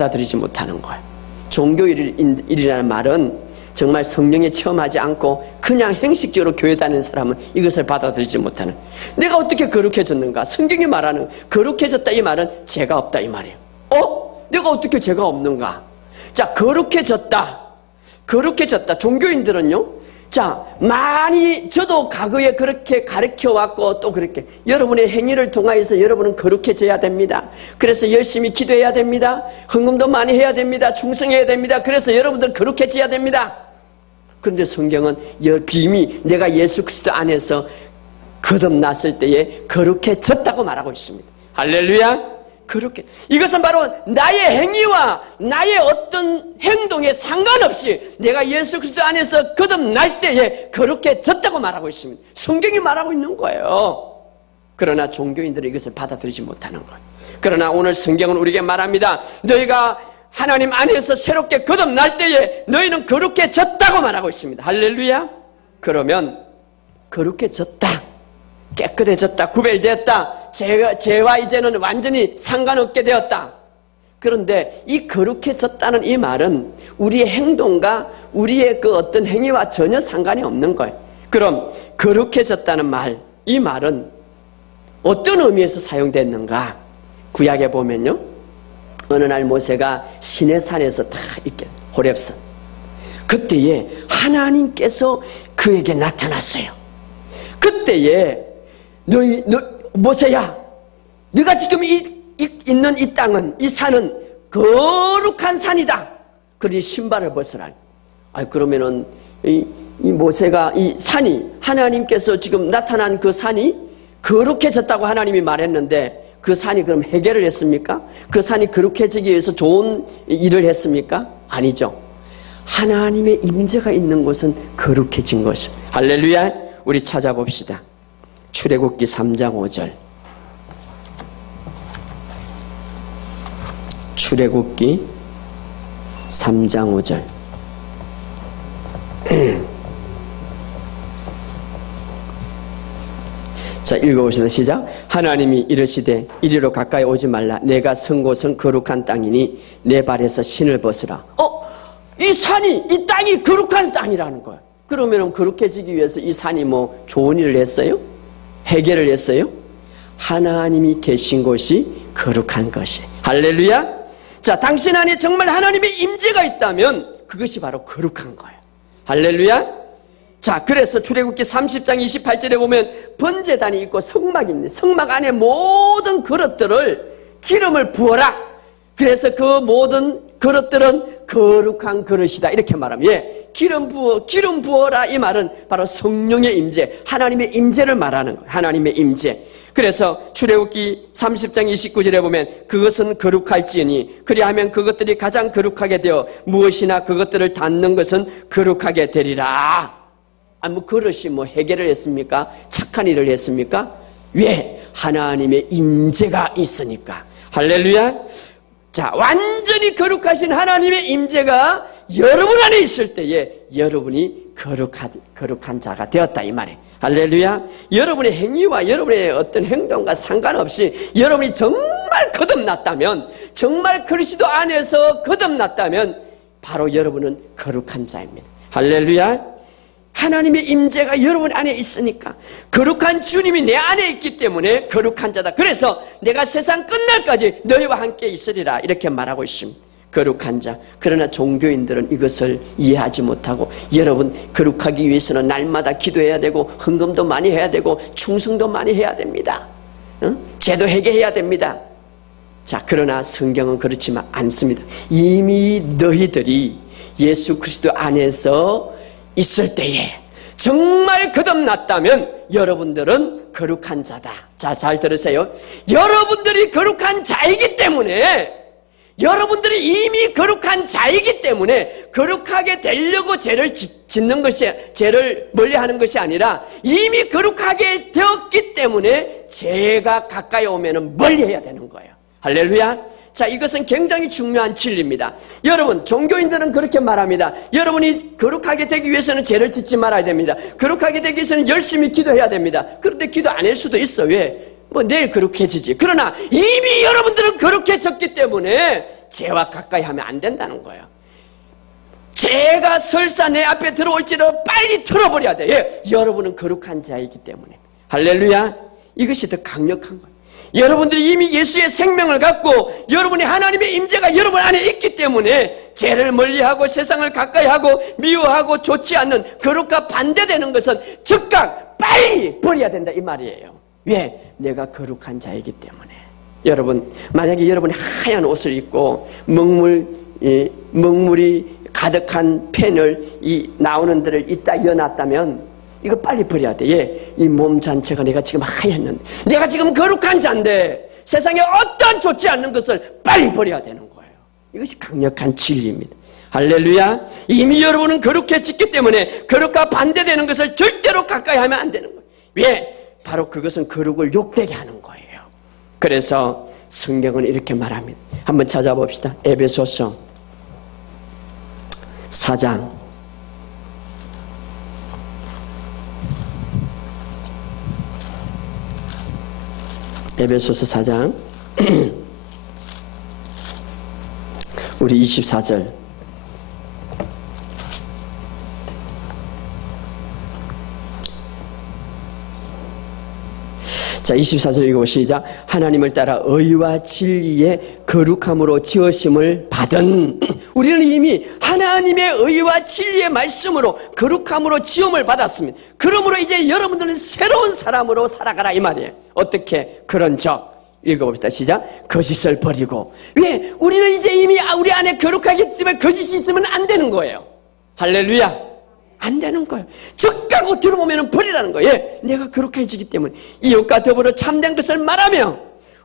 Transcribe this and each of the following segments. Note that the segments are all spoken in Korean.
받아들이지 못하는 거예요. 종교인이라는 말은 정말 성령에 체험하지 않고 그냥 형식적으로 교회 다니는 사람은 이것을 받아들이지 못하는, 내가 어떻게 거룩해졌는가? 성경이 말하는 거룩해졌다 이 말은 죄가 없다 이 말이에요. 내가 어떻게 죄가 없는가? 자, 거룩해졌다. 종교인들은요, 자, 많이 저도 과거에 그렇게 가르쳐왔고 또 그렇게 여러분의 행위를 통하여서 여러분은 거룩해져야 됩니다. 그래서 열심히 기도해야 됩니다. 헌금도 많이 해야 됩니다. 충성해야 됩니다. 그래서 여러분들 거룩해져야 됩니다. 그런데 성경은 빔이 내가 예수 그리스도 안에서 거듭났을 때에 거룩해졌다고 말하고 있습니다. 할렐루야. 그렇게 이것은 바로 나의 행위와 나의 어떤 행동에 상관없이 내가 예수 그리스도 안에서 거듭날 때에 거룩해졌다고 말하고 있습니다. 성경이 말하고 있는 거예요. 그러나 종교인들은 이것을 받아들이지 못하는 거예요. 그러나 오늘 성경은 우리에게 말합니다. 너희가 하나님 안에서 새롭게 거듭날 때에 너희는 거룩해졌다고 말하고 있습니다. 할렐루야. 그러면 거룩해졌다, 깨끗해졌다, 구별되었다, 죄와 이제는 완전히 상관없게 되었다. 그런데 이 거룩해졌다는 이 말은 우리의 행동과 우리의 그 어떤 행위와 전혀 상관이 없는 거예요. 그럼 거룩해졌다는 말, 이 말은 어떤 의미에서 사용됐는가? 구약에 보면요, 어느 날 모세가 시내산에서 다 이렇게 호렙산, 그때에 하나님께서 그에게 나타났어요. 그때에 모세야, 네가 지금 있는 이 땅은, 이 산은 거룩한 산이다. 그러니 신발을 벗으라. 그러면은 이 모세가 이 산이, 하나님께서 지금 나타난 그 산이 거룩해졌다고 하나님이 말했는데 그 산이 그럼 해결을 했습니까? 그 산이 거룩해지기 위해서 좋은 일을 했습니까? 아니죠. 하나님의 임재가 있는 곳은 거룩해진 것입니다. 할렐루야. 우리 찾아봅시다. 출애굽기 3장 5절. 출애굽기 3장 5절. 자, 읽어봅시다. 시작. 하나님이 이르시되 이리로 가까이 오지 말라. 내가 선 곳은 거룩한 땅이니 내 발에서 신을 벗으라. 이 산이, 이 땅이 거룩한 땅이라는 거예요. 그러면 거룩해지기 위해서 이 산이 뭐 좋은 일을 했어요? 해결을 했어요? 하나님이 계신 곳이 거룩한 것이. 할렐루야. 자, 당신 안에 정말 하나님의 임재가 있다면 그것이 바로 거룩한 거예요. 할렐루야. 자, 그래서 출애굽기 30장 28절에 보면 번제단이 있고 성막이 있네. 성막 안에 모든 그릇들을 기름을 부어라. 그래서 그 모든 그릇들은 거룩한 그릇이다, 이렇게 말하면, 기름 부어라 이 말은 바로 성령의 임재, 하나님의 임재를 말하는 거예요. 하나님의 임재. 그래서 출애굽기 30장 29절에 보면 그것은 거룩할지니 그리하면 그것들이 가장 거룩하게 되어 무엇이나 그것들을 닿는 것은 거룩하게 되리라. 그릇이 해결을 했습니까? 착한 일을 했습니까? 왜? 하나님의 임재가 있으니까. 할렐루야. 자, 완전히 거룩하신 하나님의 임재가 여러분 안에 있을 때에 여러분이 거룩한 자가 되었다 이 말이에요. 할렐루야. 여러분의 행위와 여러분의 어떤 행동과 상관없이 여러분이 정말 거듭났다면, 정말 그리스도 안에서 거듭났다면 바로 여러분은 거룩한 자입니다. 할렐루야. 하나님의 임재가 여러분 안에 있으니까, 거룩한 주님이 내 안에 있기 때문에 거룩한 자다. 그래서 내가 세상 끝날까지 너희와 함께 있으리라, 이렇게 말하고 있습니다. 거룩한 자. 그러나 종교인들은 이것을 이해하지 못하고, 여러분 거룩하기 위해서는 날마다 기도해야 되고 헌금도 많이 해야 되고 충성도 많이 해야 됩니다. 죄도 회개해야 됩니다. 자, 그러나 성경은 그렇지만 않습니다. 이미 너희들이 예수 그리스도 안에서 있을 때에 정말 거듭났다면 여러분들은 거룩한 자다. 자, 잘 들으세요. 여러분들이 거룩한 자이기 때문에, 여러분들이 이미 거룩한 자이기 때문에 거룩하게 되려고 죄를 짓는 것이, 죄를 멀리하는 것이 아니라 이미 거룩하게 되었기 때문에 죄가 가까이 오면 멀리해야 되는 거예요. 할렐루야. 자, 이것은 굉장히 중요한 진리입니다. 여러분, 종교인들은 그렇게 말합니다. 여러분이 거룩하게 되기 위해서는 죄를 짓지 말아야 됩니다. 거룩하게 되기 위해서는 열심히 기도해야 됩니다. 그런데 기도 안 할 수도 있어. 왜? 내일 거룩해지지. 그러나 이미 여러분들은 거룩해졌기 때문에 죄와 가까이 하면 안 된다는 거예요. 죄가 설사 내 앞에 들어올지라도 빨리 털어버려야 돼. 예, 여러분은 거룩한 자이기 때문에. 할렐루야. 이것이 더 강력한 거예요. 여러분들이 이미 예수의 생명을 갖고 여러분이 하나님의 임재가 여러분 안에 있기 때문에 죄를 멀리하고 세상을 가까이하고 미워하고 좋지 않는 거룩과 반대되는 것은 즉각 빨리 버려야 된다 이 말이에요. 왜? 내가 거룩한 자이기 때문에. 여러분, 만약에 여러분이 하얀 옷을 입고 먹물이 가득한 펜을 나오는 데를 이따 여놨다면 이거 빨리 버려야 돼. 예, 이 몸 전체가 내가 지금 하얗는데, 내가 지금 거룩한 자인데 세상에 어떤 좋지 않는 것을 빨리 버려야 되는 거예요. 이것이 강력한 진리입니다. 할렐루야. 이미 여러분은 거룩해졌기 때문에 거룩과 반대되는 것을 절대로 가까이 하면 안 되는 거예요. 왜? 바로 그것은 거룩을 욕되게 하는 거예요. 그래서 성경은 이렇게 말합니다. 한번 찾아봅시다. 에베소서 4장 에베소서 4장 우리 24절 자, 24절 읽고 시작. 하나님을 따라 의와 진리의 거룩함으로 지으심을 받은, 우리는 이미 하나님의 의와 진리의 말씀으로 거룩함으로 지음을 받았습니다. 그러므로 이제 여러분들은 새로운 사람으로 살아가라 이 말이에요. 어떻게? 그런즉 읽어봅시다. 시작. 거짓을 버리고. 왜? 우리는 이제 이미 우리 안에 거룩하기 때문에 거짓이 있으면 안 되는 거예요. 할렐루야. 안 되는 거예요. 적가고 들어보면 버리라는 거예요. 예, 내가 거룩해지기 때문에 이웃과 더불어 참된 것을 말하며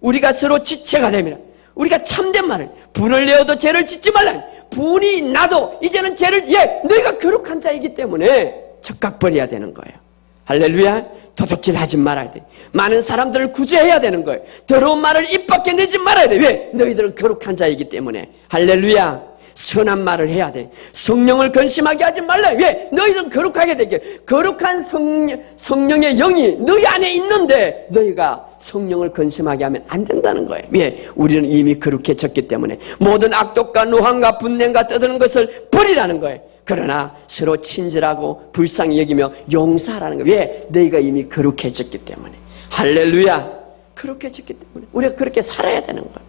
우리가 서로 지체가 됩니다. 우리가 참된 말을, 분을 내어도 죄를 짓지 말라. 분이 나도 이제는 죄를, 예, 너희가 거룩한 자이기 때문에 적각 버려야 되는 거예요. 할렐루야. 도둑질 하지 말아야 돼. 많은 사람들을 구제해야 되는 거예요. 더러운 말을 입 밖에 내지 말아야 돼. 왜? 너희들은 거룩한 자이기 때문에. 할렐루야. 선한 말을 해야 돼. 성령을 근심하게 하지 말라. 왜? 너희들은 거룩하게 되게. 거룩한 성령의 영이 너희 안에 있는데 너희가 성령을 근심하게 하면 안 된다는 거예요. 왜? 우리는 이미 거룩해졌기 때문에 모든 악독과 노함과 분냄과 떠드는 것을 버리라는 거예요. 그러나 서로 친절하고 불쌍히 여기며 용서하라는 거예요. 왜? 너희가 이미 거룩해졌기 때문에. 할렐루야. 거룩해졌기 때문에 우리가 그렇게 살아야 되는 거예요.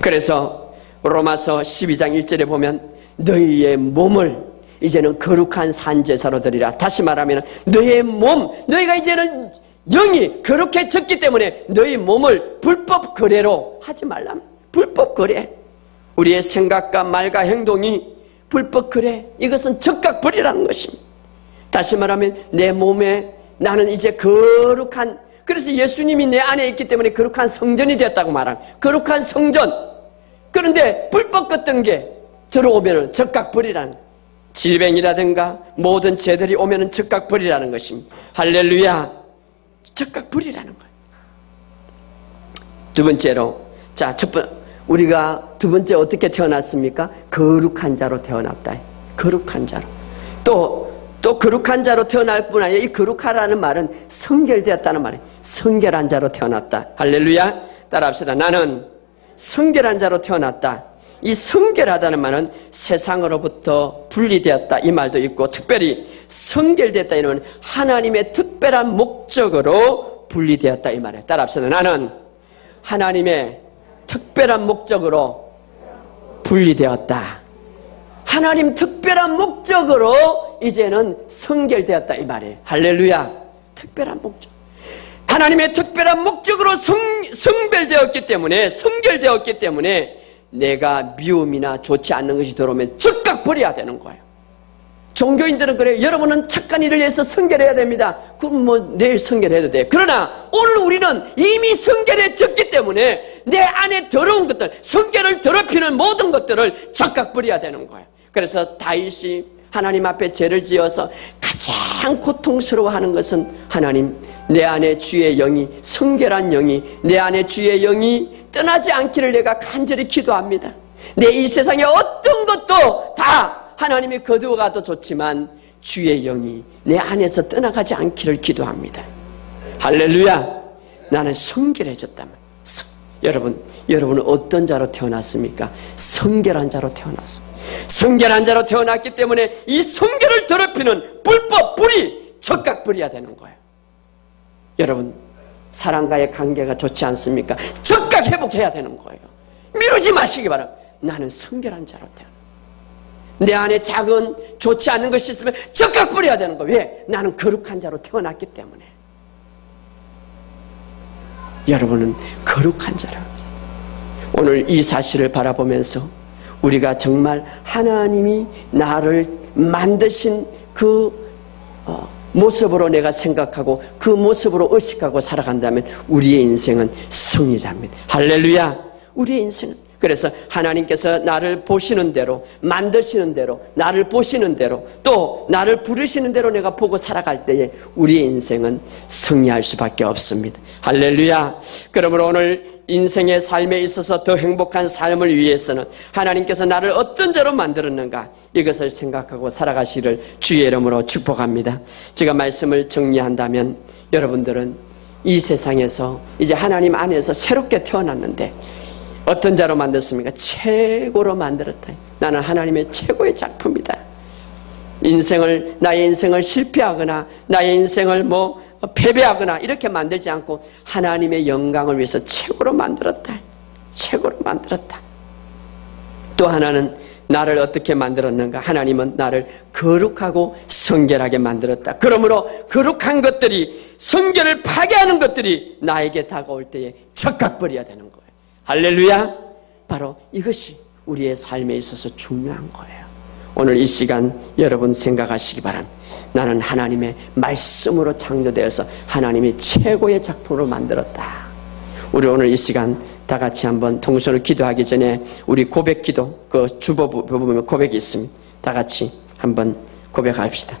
그래서 로마서 12장 1절에 보면 너희의 몸을 이제는 거룩한 산제사로 드리라. 다시 말하면 너희의 몸, 너희가 이제는 영이 거룩해졌기 때문에 너희 몸을 불법 거래로 하지 말라. 불법 거래. 우리의 생각과 말과 행동이 불법 거래. 이것은 적각 버리라는 것입니다. 다시 말하면 내 몸에 나는 이제 거룩한, 그래서 예수님이 내 안에 있기 때문에 거룩한 성전이 되었다고 말하는 거룩한 성전. 그런데 불법 같은 게 들어오면 적각 버리라는, 질병이라든가 모든 죄들이 오면 적각 버리라는 것입니다. 할렐루야. 적각 버리라는 거예요. 두 번째로, 자, 우리가 두 번째 어떻게 태어났습니까? 거룩한 자로 태어났다. 거룩한 자로. 또 거룩한 자로 태어날 뿐 아니라 이 거룩하라는 말은 성결되었다는 말이에요. 성결한 자로 태어났다. 할렐루야. 따라합시다. 나는 성결한 자로 태어났다. 이 성결하다는 말은 세상으로부터 분리되었다 이 말도 있고, 특별히 성결됐다 이러면 하나님의 특별한 목적으로 분리되었다 이 말이에요. 따라합시다. 나는 하나님의 특별한 목적으로 분리되었다. 하나님 특별한 목적으로 이제는 성결되었다 이 말이에요. 할렐루야. 특별한 목적. 하나님의 특별한 목적으로 성별되었기 때문에, 성결되었기 때문에 내가 미움이나 좋지 않는 것이 들어오면 즉각 버려야 되는 거예요. 종교인들은 그래요. 여러분은 착한 일을 위해서 성결해야 됩니다. 그럼 뭐 내일 성결해도 돼. 그러나 오늘 우리는 이미 성결해졌기 때문에 내 안에 더러운 것들, 성결을 더럽히는 모든 것들을 즉각 버려야 되는 거예요. 그래서 다윗이 하나님 앞에 죄를 지어서 가장 고통스러워하는 것은, 하나님, 내 안에 주의 영이, 성결한 영이, 내 안에 주의 영이 떠나지 않기를 내가 간절히 기도합니다. 내 이 세상의 어떤 것도 다 하나님이 거두어가도 좋지만 주의 영이 내 안에서 떠나가지 않기를 기도합니다. 할렐루야. 나는 성결해졌다면. 여러분, 여러분은 어떤 자로 태어났습니까? 성결한 자로 태어났습니다. 성결한 자로 태어났기 때문에 이 성결을 더럽히는 불법, 불의, 적각 버려야 되는 거예요. 여러분, 사람과의 관계가 좋지 않습니까? 적각 회복해야 되는 거예요. 미루지 마시기 바랍니다. 나는 성결한 자로 태어났다. 내 안에 작은 좋지 않은 것이 있으면 적각 버려야 되는 거예요. 왜? 나는 거룩한 자로 태어났기 때문에. 여러분은 거룩한 자라. 오늘 이 사실을 바라보면서 우리가 정말 하나님이 나를 만드신 그 모습으로 내가 생각하고 그 모습으로 의식하고 살아간다면 우리의 인생은 승리자입니다. 할렐루야. 우리의 인생은, 그래서 하나님께서 나를 보시는 대로, 만드시는 대로, 나를 보시는 대로, 또 나를 부르시는 대로 내가 보고 살아갈 때에 우리의 인생은 승리할 수밖에 없습니다. 할렐루야. 그러므로 오늘 인생의 삶에 있어서 더 행복한 삶을 위해서는 하나님께서 나를 어떤 자로 만들었는가, 이것을 생각하고 살아가시기를 주의 이름으로 축복합니다. 제가 말씀을 정리한다면 여러분들은 이 세상에서 이제 하나님 안에서 새롭게 태어났는데 어떤 자로 만들었습니까? 최고로 만들었다. 나는 하나님의 최고의 작품이다. 나의 인생을 실패하거나 나의 인생을 패배하거나 이렇게 만들지 않고 하나님의 영광을 위해서 최고로 만들었다. 최고로 만들었다. 또 하나는 나를 어떻게 만들었는가? 하나님은 나를 거룩하고 성결하게 만들었다. 그러므로 거룩한 것들이, 성결을 파괴하는 것들이 나에게 다가올 때에 적각 버려야 되는 거예요. 할렐루야. 바로 이것이 우리의 삶에 있어서 중요한 거예요. 오늘 이 시간 여러분 생각하시기 바랍니다. 나는 하나님의 말씀으로 창조되어서 하나님이 최고의 작품으로 만들었다. 우리 오늘 이 시간 다 같이 한번 동서로 기도하기 전에 우리 고백 기도, 그 주보 부분에 고백이 있습니다. 다 같이 한번 고백합시다.